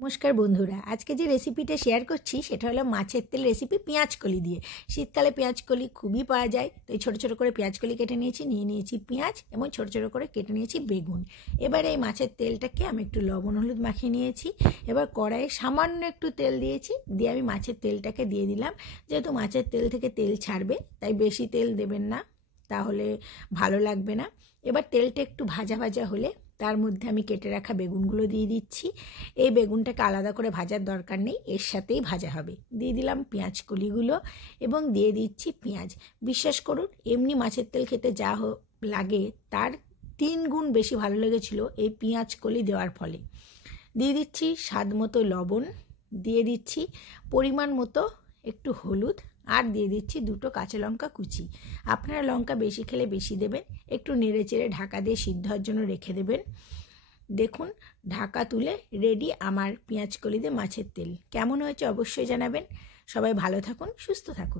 নমস্কার বন্ধুরা, আজকে যে রেসিপিটা শেয়ার করছি সেটা হলো মাছের তেল রেসিপি পেঁয়াজকলি দিয়ে। শীতকালে পেঁয়াজকলি খুবই পাওয়া যায়, তো ছোটো ছোটো করে পেঁয়াজকলি কেটে নিয়েছি পেঁয়াজ এবং ছোটো ছোটো করে কেটে নিয়েছি বেগুন। এবার এই মাছের তেলটাকে আমি একটু লবণ হলুদ মাখিয়ে নিয়েছি। এবার কড়াইয়ে সামান্য একটু তেল দিয়েছি, দিয়ে আমি মাছের তেলটাকে দিয়ে দিলাম। যেহেতু মাছের তেল থেকে তেল ছাড়বে তাই বেশি তেল দেবেন না, তাহলে ভালো লাগবে না। এবার তেলটা একটু ভাজা ভাজা হলে তার মধ্যে আমি কেটে রাখা বেগুনগুলো দিয়ে দিচ্ছি। এই বেগুনটাকে আলাদা করে ভাজার দরকার নেই, এর সাথেই ভাজা হবে। দিয়ে দিলাম পেঁয়াজ কলিগুলো এবং দিয়ে দিচ্ছি পেঁয়াজ। বিশ্বাস করুন, এমনি মাছের তেল খেতে যা লাগে তার 3 গুণ বেশি ভালো লেগেছিল এই পেঁয়াজ কলি দেওয়ার ফলে। দিয়ে দিচ্ছি স্বাদ মতো লবণ, দিয়ে দিচ্ছি পরিমাণ মতো একটু হলুদ, আর দিয়ে দিচ্ছি 2টো কাঁচা লঙ্কা কুচি। আপনারা লঙ্কা বেশি খেলে বেশি দেবেন। একটু নেড়ে চেড়ে ঢাকা দিয়ে সিদ্ধ হওয়ার জন্য রেখে দেবেন। দেখুন, ঢাকা তুলে রেডি আমার পেঁয়াজকলি দিয়ে মাছের তেল। কেমন হয়েছে অবশ্যই জানাবেন। সবাই ভালো থাকুন, সুস্থ থাকুন।